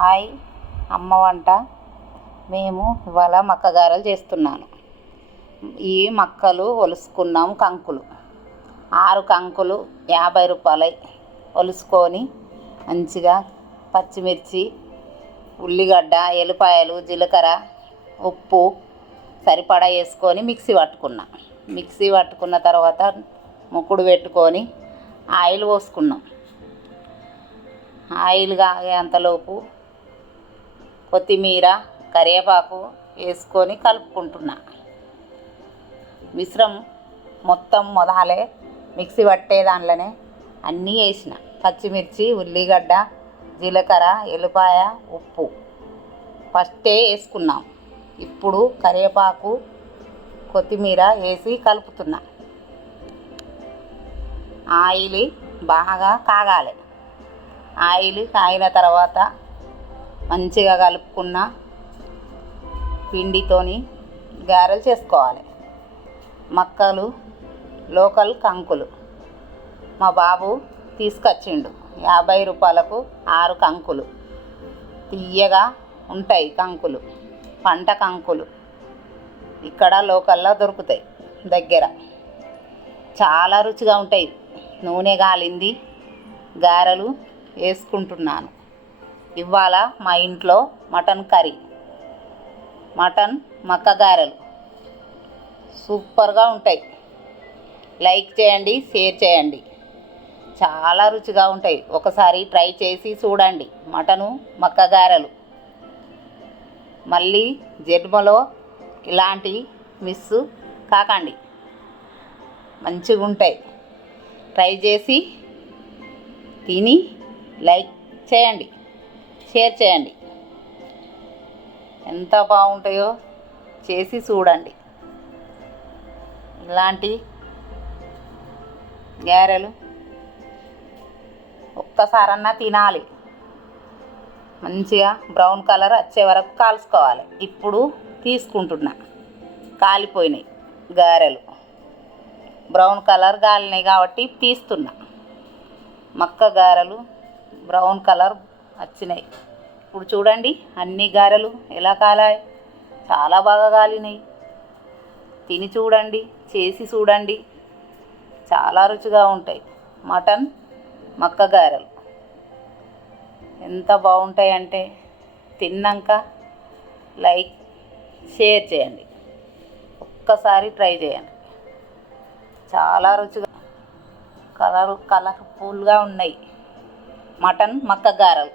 Hi అమ్మ వంట. మేము ఇవాళ మక్కగారెలు చేస్తున్నాను. ఈ మక్కలు ఒలుసుకున్నాం. కంకులు 6 కంకులు 50 రూపాయలు ఒలుసుకొని మంచిగా పచ్చిమిర్చి, ఉల్లిగడ్డ, ఎల్లిపాయలు, జీలకర్ర, ఉప్పు సరిపడా వేసుకొని మిక్సీ పట్టుకున్న తర్వాత ముక్కుడు పెట్టుకొని ఆయిల్ పోసుకున్నాం. ఆయిల్ కాగేంతలోపు కొత్తిమీర, కరివేపాకు వేసుకొని కలుపుకుంటున్నా. మిశ్రమం మొత్తం మొదలే మిక్సీ పట్టే దాంట్లోనే అన్నీ వేసిన. పచ్చిమిర్చి, ఉల్లిగడ్డ, జీలకర్ర, ఎల్లిపాయ, ఉప్పు ఫస్టే వేసుకున్నాం. ఇప్పుడు కరివేపాకు, కొత్తిమీర వేసి కలుపుతున్నా. ఆయిల్ బాగా కాగాలి. ఆయిల్ కాగిన తర్వాత మంచిగా కలుపుకున్న పిండితోని గారెలు చేసుకోవాలి. మక్కలు లోకల్ కంకులు మా బాబు తీసుకొచ్చిండు. 50 రూపాయలకు 6 కంకులు. తీయగా ఉంటాయి కంకులు, పంట కంకులు. ఇక్కడ లోకల్లో దొరుకుతాయి దగ్గర. చాలా రుచిగా ఉంటాయి. నూనె కాలింది. గారెలు వేసుకుంటున్నాను. ఇవాళ మా ఇంట్లో మటన్ కర్రీ, మటన్ మక్కగారెలు సూపర్గా ఉంటాయి. లైక్ చేయండి, షేర్ చేయండి. చాలా రుచిగా ఉంటాయి. ఒకసారి ట్రై చేసి చూడండి. మటను మక్కగారెలు మళ్ళీ జన్మలో ఇలాంటి మిస్ కాకండి. మంచిగా ఉంటాయి. ట్రై చేసి తిని లైక్ చేయండి, షేర్ చేయండి. ఎంత బాగుంటాయో చేసి చూడండి. ఇలాంటి గారెలు ఒక్కసారన్నా తినాలి. మంచిగా బ్రౌన్ కలర్ వచ్చే వరకు కాల్చుకోవాలి. ఇప్పుడు తీసుకుంటున్నా. కాలిపోయినాయి గారెలు. బ్రౌన్ కలర్ కాలినాయి కాబట్టి తీస్తున్నా. మక్క గారెలు బ్రౌన్ కలర్ వచ్చినాయి. ఇప్పుడు చూడండి అన్ని గారెలు ఎలా కాలాయి. చాలా బాగా కాలినాయి. తిని చూడండి, చేసి చూడండి. చాలా రుచిగా ఉంటాయి. మటన్ మక్క గారెలు ఎంత బాగుంటాయి అంటే తిన్నాక లైక్ షేర్ చేయండి. ఒక్కసారి ట్రై చేయండి. చాలా రుచిగా కలర్ఫుల్గా ఉన్నాయి మటన్ మక్క గారెలు.